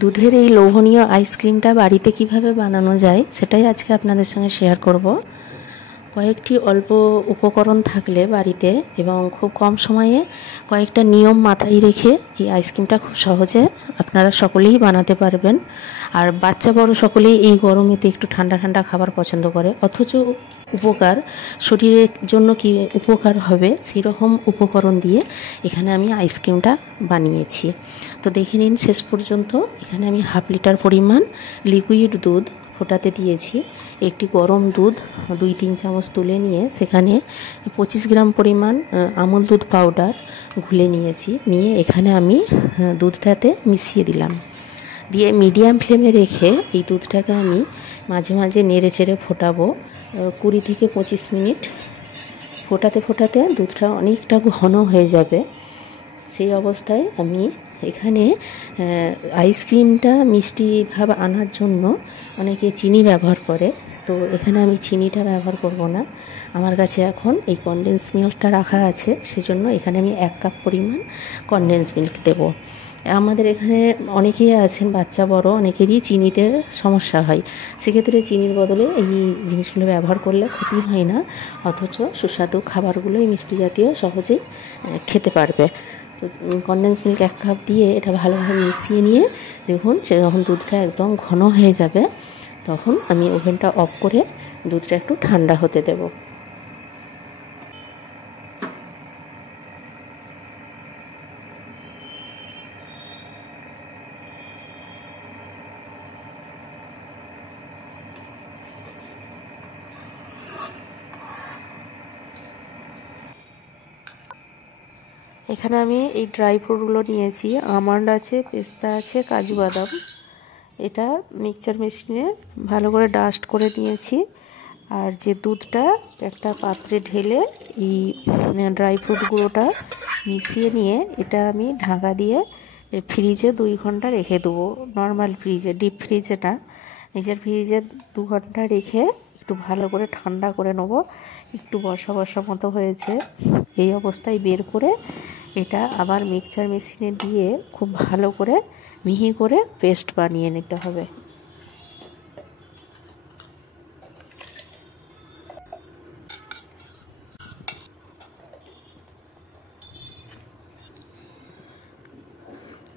দুধের এই লোভনীয় আইসক্রিমটা বাড়িতে কিভাবে বানানো যায় সেটাই আজকে আপনাদের সঙ্গে শেয়ার করব। কয়েকটি অল্প উপকরণ থাকলে বাড়িতে এবং খুব কম সময়ে কয়েকটা নিয়ম মাথায় রেখে এই আইসক্রিমটা খুব সহজে আপনারা সকলেই বানাতে পারবেন। আর বাচ্চা বড় সকলেই এই গরমেতে একটু ঠান্ডা ঠান্ডা খাবার পছন্দ করে, অথচ উপকার শরীরের জন্য কি উপকার হবে সেই রকম উপকরণ দিয়ে এখানে আমি আইসক্রিমটা বানিয়েছি। তো দেখে নিন শেষ পর্যন্ত। এখানে আমি হাফ লিটার পরিমাণ লিকুইড দুধ ফোটাতে দিয়েছি। একটি গরম দুধ 2-3 চামচ তুলে নিয়ে সেখানে 25 গ্রাম পরিমাণ আমুল দুধ পাউডার ঘুলে নিয়েছি। নিয়ে এখানে আমি দুধটাতে মিশিয়ে দিলাম। দিয়ে মিডিয়াম ফ্লেমে রেখে এই দুধটাকে আমি মাঝে মাঝে নেড়ে চেড়ে ফোটাবো 20 থেকে 25 মিনিট। ফোটাতে ফোটাতে দুধটা অনেকটা ঘন হয়ে যাবে। সেই অবস্থায় আমি এখানে আইসক্রিমটা মিষ্টি ভাব আনার জন্য অনেকে চিনি ব্যবহার করে, তো এখানে আমি চিনিটা ব্যবহার করব না। আমার কাছে এখন এই কনডেন্স মিল্কটা রাখা আছে, সেজন্য এখানে আমি 1 কাপ পরিমাণ কনডেন্স মিল্ক দেব। আমাদের এখানে অনেকেই আছেন বাচ্চা বড় অনেকেরই চিনিতে সমস্যা হয়, সেক্ষেত্রে চিনির বদলে এই জিনিসগুলো ব্যবহার করলে ক্ষতি হয় না, অথচ সুস্বাদু খাবারগুলো এই মিষ্টি জাতীয় সহজেই খেতে পারবে। তো কনডেন্স মিল্ক 1 কাপ দিয়ে এটা ভালোভাবে মিশিয়ে নিয়ে দেখুন সে যখন দুধটা একদম ঘন হয়ে যাবে তখন আমি ওভেনটা অফ করে দুধটা একটু ঠান্ডা হতে দেব। এখানে আমি এই ড্রাই ফ্রুটগুলো নিয়েছি, আমন্ড আছে, পেস্তা আছে, কাজু বাদাম। এটা মিক্সচার মেশিনে ভালো করে ডাস্ট করে নিয়েছি। আর যে দুধটা একটা পাত্রে ঢেলে এই ড্রাই ফ্রুটগুলোটা মিশিয়ে নিয়ে এটা আমি ঢাকা দিয়ে ফ্রিজে 2 ঘন্টা রেখে দেবো। নর্মাল ফ্রিজে, ডিপ ফ্রিজে না, নিজের ফ্রিজে 2 ঘন্টা রেখে একটু ভালো করে ঠান্ডা করে নেবো। একটু বসা বসা মতো হয়েছে, এই অবস্থায় বের করে এটা আবার মিক্সচার মেশিনে দিয়ে খুব ভালো করে মিহি করে পেস্ট বানিয়ে নিতে হবে।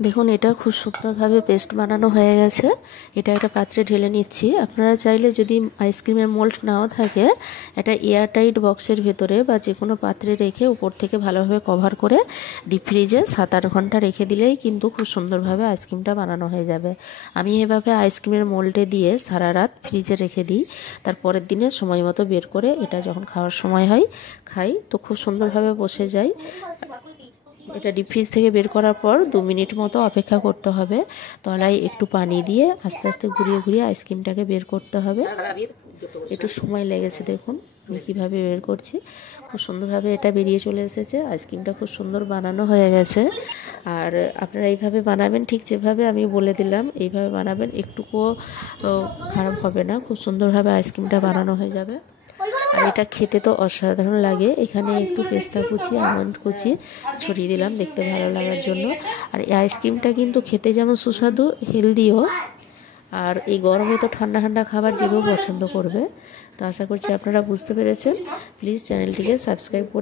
দেখুন এটা খুব সুন্দরভাবে পেস্ট বানানো হয়ে গেছে। এটা একটা পাত্রে ঢেলে নিচ্ছি। আপনারা চাইলে যদি আইসক্রিমের মোল্ড নাও থাকে, এটা এয়ারটাইট বক্সের ভেতরে বা যে কোনো পাত্রে রেখে উপর থেকে ভালোভাবে কভার করে ডিপ ফ্রিজে 7-8 ঘন্টা রেখে দিলেই কিন্তু খুব সুন্দরভাবে আইসক্রিমটা বানানো হয়ে যাবে। আমি এভাবে আইসক্রিমের মোল্ডে দিয়ে সারা রাত ফ্রিজে রেখে দিই, তারপরের দিনে সময় মতো বের করে এটা যখন খাওয়ার সময় হয় খাই, তো খুব সুন্দরভাবে বসে যায়। এটা ডিপ ফ্রিজ থেকে বের করার পর 2 মিনিট মতো অপেক্ষা করতে হবে। তলায় একটু পানি দিয়ে আস্তে আস্তে ঘুরিয়ে ঘুরিয়ে আইসক্রিমটাকে বের করতে হবে। একটু সময় লেগেছে, দেখুন আমি কীভাবে বের করছি। খুব সুন্দরভাবে এটা বেরিয়ে চলে এসেছে। আইসক্রিমটা খুব সুন্দর বানানো হয়ে গেছে। আর আপনারা এইভাবে বানাবেন, ঠিক যেভাবে আমি বলে দিলাম এইভাবে বানাবেন, একটুকুও খারাপ হবে না। খুব সুন্দরভাবে আইসক্রিমটা বানানো হয়ে যাবে। আর এটা খেতে তো অসাধারণ লাগে। এখানে একটু পেস্তা কুচি, আমন্ড কুচি ছড়িয়ে দিলাম দেখতে ভালো লাগার জন্য। আর এই আইসক্রিমটা কিন্তু খেতে যেমন সুস্বাদু, হেলদিও। আর এই গরমে তো ঠান্ডা ঠান্ডা খাবার যে কেউ পছন্দ করবে। তো আশা করছি আপনারা বুঝতে পেরেছেন। প্লিজ চ্যানেলটিকে সাবস্ক্রাইব করে